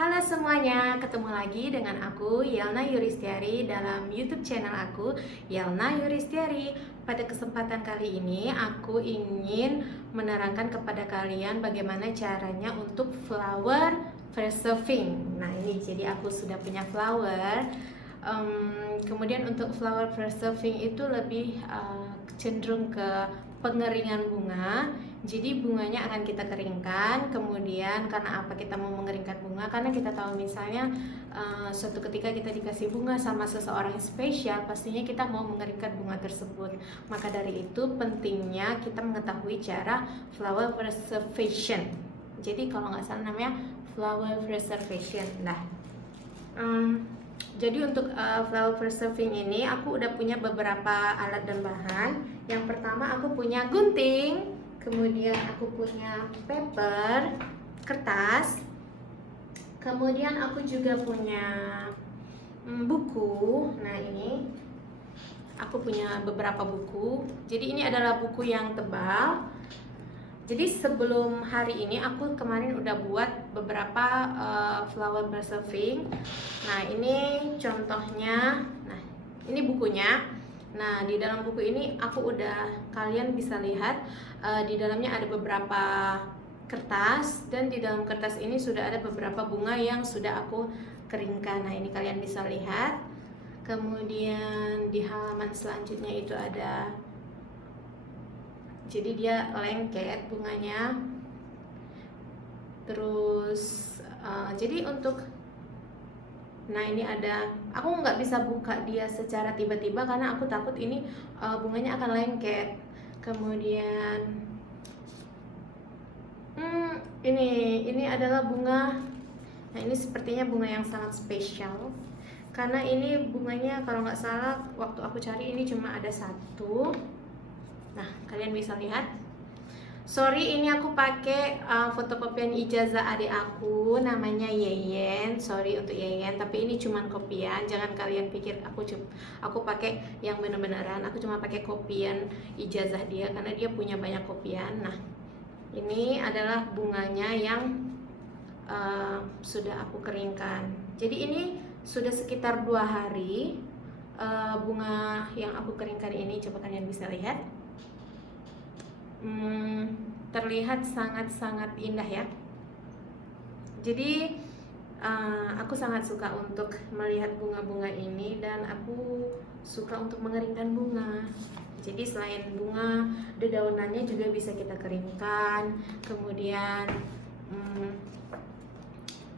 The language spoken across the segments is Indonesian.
Halo semuanya, ketemu lagi dengan aku Yelna Yuristiari dalam YouTube channel aku Yelna Yuristiari. Pada kesempatan kali ini aku ingin menerangkan kepada kalian bagaimana caranya untuk flower preserving. Nah ini jadi aku sudah punya flower. Kemudian untuk flower preserving itu lebih cenderung ke pengeringan bunga. Jadi bunganya akan kita keringkan. Kemudian karena apa kita mau mengeringkan bunga? Karena kita tahu misalnya suatu ketika kita dikasih bunga sama seseorang yang spesial, pastinya kita mau mengeringkan bunga tersebut. Maka dari itu pentingnya kita mengetahui cara flower preservation. Jadi kalau nggak salah namanya flower preservation. Nah, jadi untuk flower preserving ini aku udah punya beberapa alat dan bahan. Yang pertama aku punya gunting, kemudian aku punya paper, kertas, kemudian aku juga punya buku. Nah ini aku punya beberapa buku. Jadi ini adalah buku yang tebal. Jadi sebelum hari ini aku kemarin udah buat beberapa flower preserving. Nah ini contohnya. Nah ini bukunya. Nah di dalam buku ini aku udah, kalian bisa lihat di dalamnya ada beberapa kertas, dan di dalam kertas ini sudah ada beberapa bunga yang sudah aku keringkan. Nah ini kalian bisa lihat. Kemudian di halaman selanjutnya itu ada, jadi dia lengket bunganya. Terus jadi untuk, nah ini ada, aku nggak bisa buka dia secara tiba-tiba karena aku takut ini bunganya akan lengket. Kemudian ini adalah bunga. Nah ini sepertinya bunga yang sangat spesial karena ini bunganya kalau nggak salah waktu aku cari ini cuma ada satu. Nah kalian bisa lihat. Sorry ini aku pakai fotokopian ijazah adik aku, namanya Yeyen. Sorry untuk Yeyen, tapi ini cuman kopian. Jangan kalian pikir aku pakai yang bener-beneran. Aku cuma pakai kopian ijazah dia karena dia punya banyak kopian. Nah ini adalah bunganya yang sudah aku keringkan. Jadi ini sudah sekitar 2 hari bunga yang aku keringkan ini. Coba kalian bisa lihat. Terlihat sangat-sangat indah ya. Jadi aku sangat suka untuk melihat bunga-bunga ini, dan aku suka untuk mengeringkan bunga. Jadi selain bunga, dedaunannya juga bisa kita keringkan. Kemudian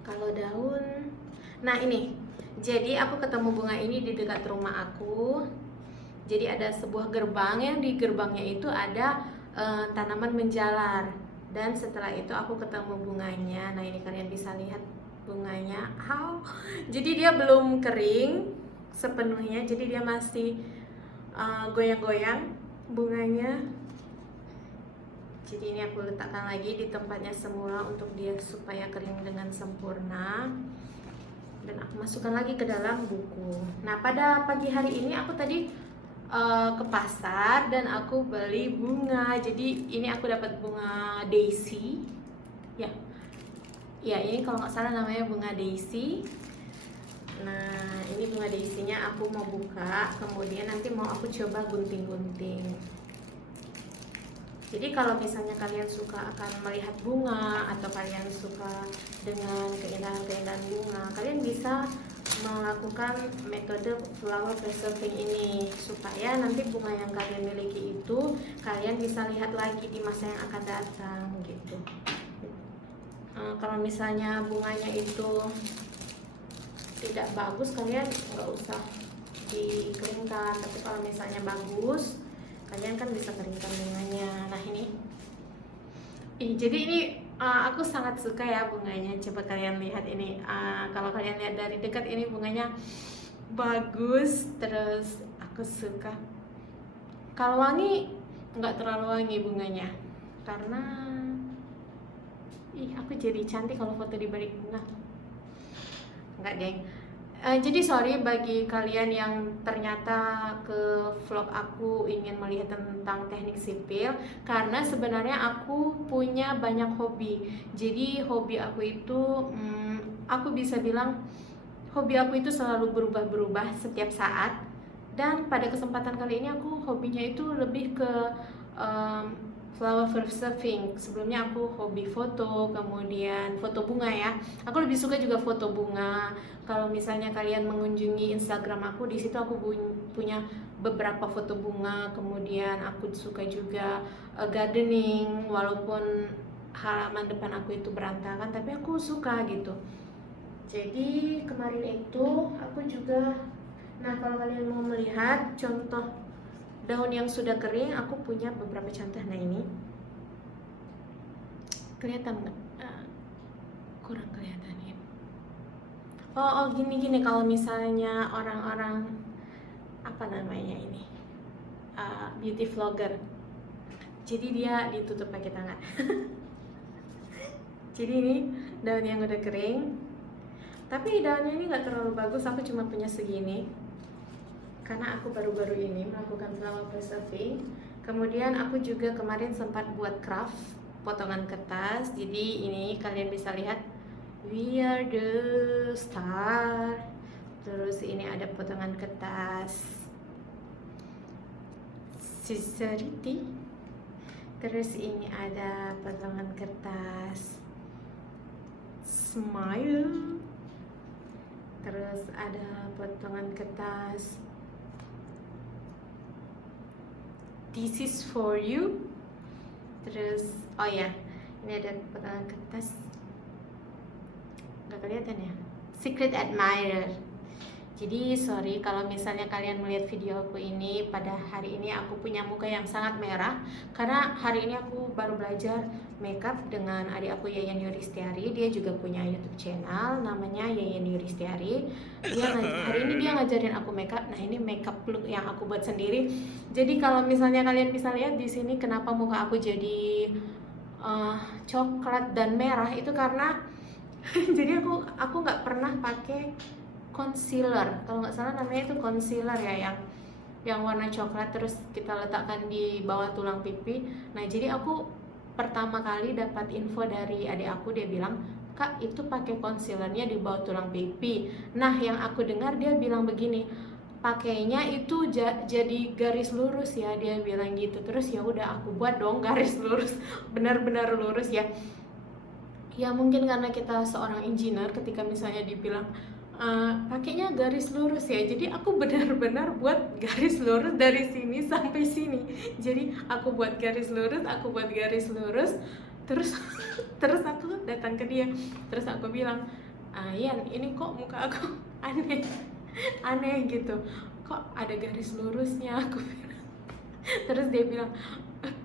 kalau daun, nah ini, jadi aku ketemu bunga ini di dekat rumah aku. Jadi ada sebuah gerbang, yang di gerbangnya itu ada tanaman menjalar, dan setelah itu aku ketemu bunganya. Nah ini kalian bisa lihat bunganya. Jadi dia belum kering sepenuhnya, jadi dia masih goyang-goyang bunganya. Jadi ini aku letakkan lagi di tempatnya semula untuk dia supaya kering dengan sempurna, dan aku masukkan lagi ke dalam buku. Nah pada pagi hari ini aku tadi ke pasar dan aku beli bunga. Jadi ini aku dapat bunga daisy ya, ini kalau nggak salah namanya bunga daisy. Nah ini bunga daisy-nya aku mau buka, kemudian nanti mau aku coba gunting-gunting. Jadi kalau misalnya kalian suka akan melihat bunga, atau kalian suka dengan keindahan-keindahan bunga, kalian bisa melakukan metode flower preserving ini supaya nanti bunga yang kalian miliki itu kalian bisa lihat lagi di masa yang akan datang gitu. Kalau misalnya bunganya itu tidak bagus, kalian nggak usah dikeringkan, tapi kalau misalnya bagus, kalian kan bisa keringkan bunganya. Nah ini jadi ini aku sangat suka ya bunganya. Coba kalian lihat ini. Kalau kalian lihat dari dekat ini bunganya bagus. Terus aku suka. Kalau wangi nggak terlalu wangi bunganya, karena aku jadi cantik kalau foto di balik bunga. Enggak deng. Jadi sorry bagi kalian yang ternyata ke vlog aku ingin melihat tentang teknik sipil, karena sebenarnya aku punya banyak hobi. Jadi hobi aku itu aku bisa bilang hobi aku itu selalu berubah-berubah setiap saat. Dan pada kesempatan kali ini aku hobinya itu lebih ke flower surfing. Sebelumnya aku hobi foto, kemudian foto bunga ya. Aku lebih suka juga foto bunga. Kalau misalnya kalian mengunjungi Instagram aku, di situ aku punya beberapa foto bunga. Kemudian aku suka juga gardening, walaupun halaman depan aku itu berantakan, tapi aku suka gitu. Jadi kemarin itu aku juga, nah kalau kalian mau melihat contoh daun yang sudah kering, aku punya beberapa contoh. Nah ini kelihatan nggak? Kurang kelihatan ya. Oh gini kalau misalnya orang-orang apa namanya ini beauty vlogger, jadi dia ditutup pakai tangan. Jadi ini daun yang udah kering, tapi daunnya ini nggak terlalu bagus. Aku cuma punya segini karena aku baru-baru ini melakukan flower preserving. Kemudian aku juga kemarin sempat buat craft potongan kertas. Jadi ini kalian bisa lihat, we are the star. Terus ini ada potongan kertas sincerity. Terus ini ada potongan kertas smile. Terus ada potongan kertas this is for you. Terus oh ya, ini ada potongan kertas, nggak kelihatan ya, secret admirer. Jadi sorry kalau misalnya kalian melihat video aku ini, pada hari ini aku punya muka yang sangat merah karena hari ini aku baru belajar makeup dengan adik aku Yayan Yuristiari. Dia juga punya YouTube channel namanya Yayan Yuristiari. Hari ini dia ngajarin aku makeup. Nah ini makeup look yang aku buat sendiri. Jadi kalau misalnya kalian bisa lihat di sini kenapa muka aku jadi coklat dan merah, itu karena jadi aku nggak pernah pakai concealer, kalau nggak salah namanya itu concealer ya, yang warna coklat terus kita letakkan di bawah tulang pipi. Nah jadi aku pertama kali dapat info dari adik aku, dia bilang, "Kak, itu pakai concealernya di bawah tulang pipi." Nah yang aku dengar dia bilang begini, pakainya itu jadi garis lurus ya, dia bilang gitu. Terus ya udah aku buat dong garis lurus, benar-benar lurus ya. Ya mungkin karena kita seorang engineer, ketika misalnya dibilang pakainya garis lurus ya, jadi aku benar-benar buat garis lurus dari sini sampai sini. Jadi aku buat garis lurus, terus terus aku datang ke dia, terus aku bilang, Yan, ini kok muka aku aneh gitu, kok ada garis lurusnya, aku bilang. Terus dia bilang,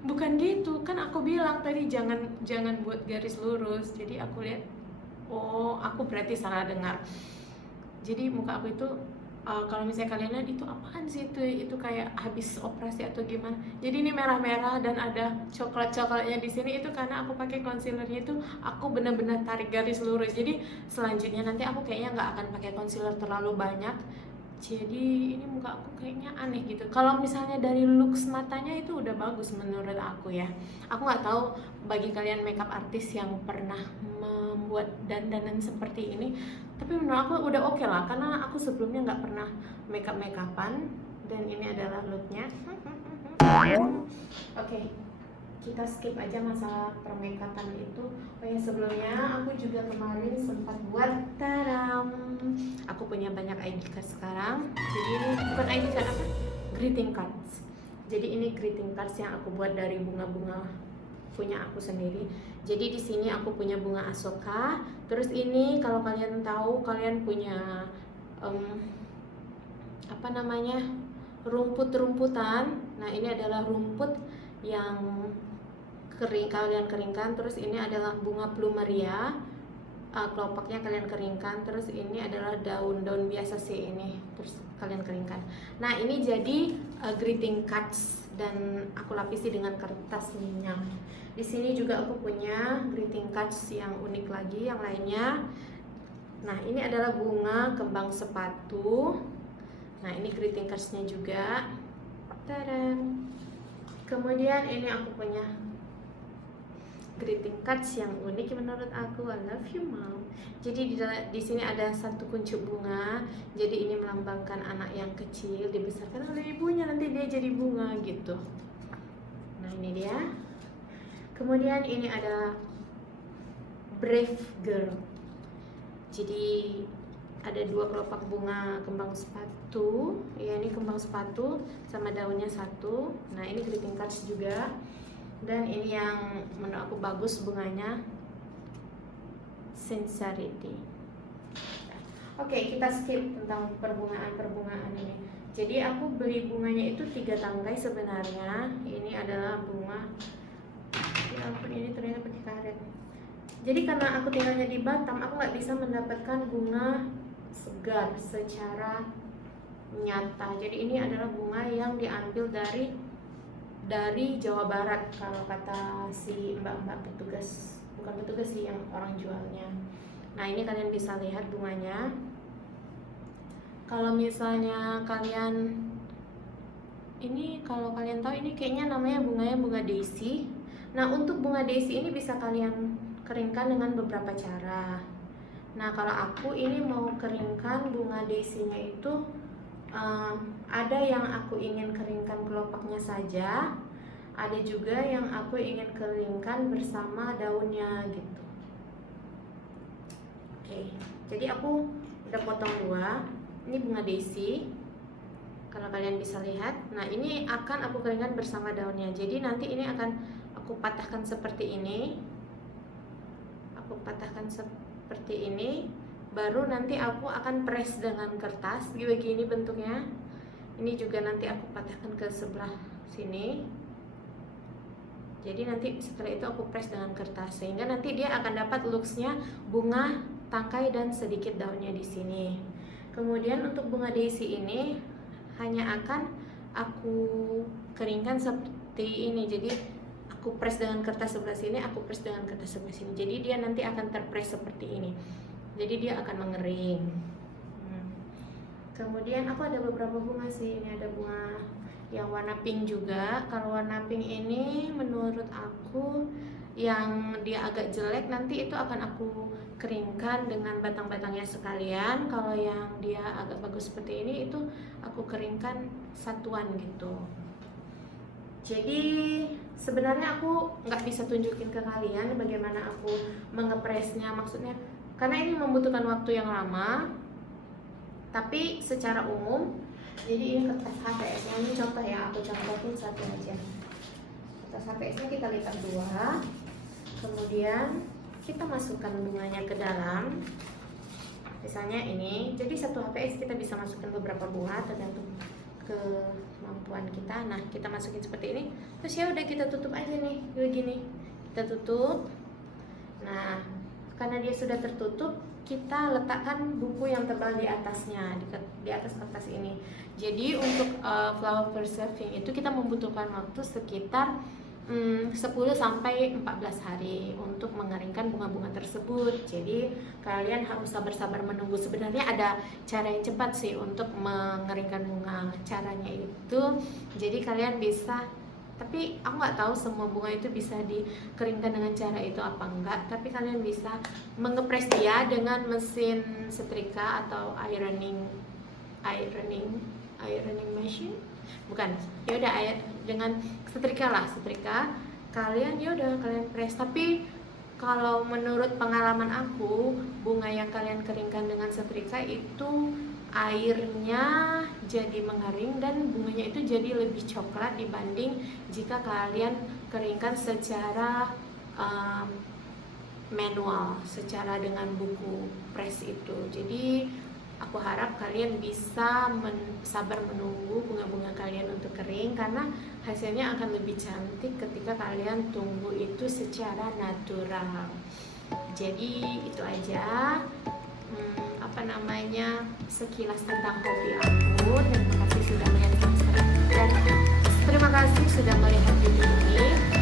bukan gitu kan, aku bilang tadi jangan buat garis lurus. Jadi aku lihat, oh aku berarti salah dengar. Jadi muka aku itu kalau misalnya kalian lihat, itu apaan sih, itu kayak habis operasi atau gimana. Jadi ini merah-merah dan ada coklat-coklatnya di sini, itu karena aku pakai concealernya itu aku benar-benar tarik garis lurus. Jadi selanjutnya nanti aku kayaknya nggak akan pakai concealer terlalu banyak. Jadi ini muka aku kayaknya aneh gitu. Kalau misalnya dari looks matanya itu udah bagus menurut aku ya. Aku nggak tahu bagi kalian makeup artis yang pernah membuat dandanan seperti ini, tapi menurut aku udah oke lah, karena aku sebelumnya nggak pernah makeup-makeupan. Dan ini adalah looknya. Oke, kita skip aja masalah permakeupan itu. Oh ya, sebelumnya aku juga kemarin sempat buat aku punya banyak ID card sekarang. Jadi ini bukan ID card, apa? Greeting cards. Jadi ini greeting cards yang aku buat dari bunga-bunga punya aku sendiri. Jadi di sini aku punya bunga asoka. Terus ini kalau kalian tahu, kalian punya apa namanya, rumput-rumputan. Nah ini adalah rumput yang kering, kalian keringkan. Terus ini adalah bunga plumeria, kelopaknya kalian keringkan. Terus ini adalah daun-daun biasa sih ini, terus kalian keringkan. Nah ini jadi greeting cards dan aku lapisi dengan kertas minyak. Di sini juga aku punya greeting cards yang unik lagi, yang lainnya. Nah ini adalah bunga kembang sepatu. Nah ini greeting cardsnya juga. Tadam. Kemudian ini aku punya greeting cards yang unik menurut aku. I love you mom. Jadi di sini ada satu kuncup bunga. Jadi ini melambangkan anak yang kecil dibesarkan oleh ibunya, nanti dia jadi bunga gitu. Nah ini dia. Kemudian ini ada brave girl. Jadi ada 2 kelopak bunga kembang sepatu. Ya ini kembang sepatu sama daunnya satu. Nah ini greeting cards juga. Dan ini yang menurut aku bagus bunganya, sincerity. Oke, kita skip tentang perbungaan ini. Jadi aku beli bunganya itu 3 tangkai sebenarnya. Ini adalah bunga, ya ampun, ini ternyata pakai karet. Jadi karena aku tinggalnya di Batam, aku nggak bisa mendapatkan bunga segar secara nyata. Jadi ini adalah bunga yang diambil dari Jawa Barat kalau kata si mbak-mbak petugas, bukan petugas sih, yang orang jualnya. Nah ini kalian bisa lihat bunganya. Kalau misalnya kalian tahu, ini kayaknya namanya bunganya bunga daisy. Nah untuk bunga daisy ini bisa kalian keringkan dengan beberapa cara. Nah kalau aku ini mau keringkan bunga daisy-nya itu ada yang aku ingin keringkan kelopaknya saja, ada juga yang aku ingin keringkan bersama daunnya gitu. Oke, jadi aku udah potong 2. Ini bunga daisy, kalau kalian bisa lihat. Nah ini akan aku keringkan bersama daunnya. Jadi nanti ini akan aku patahkan seperti ini. Aku patahkan seperti ini. Baru nanti aku akan press dengan kertas begini bentuknya. Ini juga nanti aku patahkan ke sebelah sini. Jadi nanti setelah itu aku press dengan kertas, sehingga nanti dia akan dapat looksnya bunga, tangkai, dan sedikit daunnya di sini. Kemudian untuk bunga daisy ini hanya akan aku keringkan seperti ini. Jadi aku press dengan kertas sebelah sini, aku press dengan kertas sebelah sini. Jadi dia nanti akan terpress seperti ini. Jadi dia akan mengering. Kemudian aku ada beberapa bunga sih. Ini ada bunga yang warna pink juga. Kalau warna pink ini menurut aku yang dia agak jelek, nanti itu akan aku keringkan dengan batang-batangnya sekalian. Kalau yang dia agak bagus seperti ini, itu aku keringkan satuan gitu. Jadi sebenarnya aku nggak bisa tunjukin ke kalian bagaimana aku mengepresnya, maksudnya karena ini membutuhkan waktu yang lama. Tapi secara umum, jadi ini kertas HVS-nya, ini contoh ya, aku contohin satu aja. Kertas HVS-nya kita lipat 2, kemudian kita masukkan bunganya ke dalam. Misalnya ini, jadi satu HVS kita bisa masukkan beberapa bunga tergantung kemampuan kita. Nah kita masukin seperti ini, terus ya udah kita tutup aja nih, begini. Kita tutup. Nah karena dia sudah tertutup, kita letakkan buku yang tebal di atasnya, di atas kertas ini. Jadi untuk flower preserving itu kita membutuhkan waktu sekitar 10 sampai 14 hari untuk mengeringkan bunga-bunga tersebut. Jadi kalian harus sabar-sabar menunggu. Sebenarnya ada cara yang cepat sih untuk mengeringkan bunga. Caranya itu, jadi kalian bisa, tapi aku nggak tahu semua bunga itu bisa dikeringkan dengan cara itu apa enggak. Tapi kalian bisa mengepres dia dengan mesin setrika atau ironing machine, bukan? Ya udah, dengan setrika kalian ya udah kalian press. Tapi kalau menurut pengalaman aku, bunga yang kalian keringkan dengan setrika itu airnya jadi mengering dan bunganya itu jadi lebih coklat dibanding jika kalian keringkan secara manual, secara dengan buku press itu. Jadi aku harap kalian bisa sabar menunggu bunga-bunga kalian untuk kering, karena hasilnya akan lebih cantik ketika kalian tunggu itu secara natural. Jadi itu aja sekilas tentang hobi aku. Terima kasih sudah melihat video ini.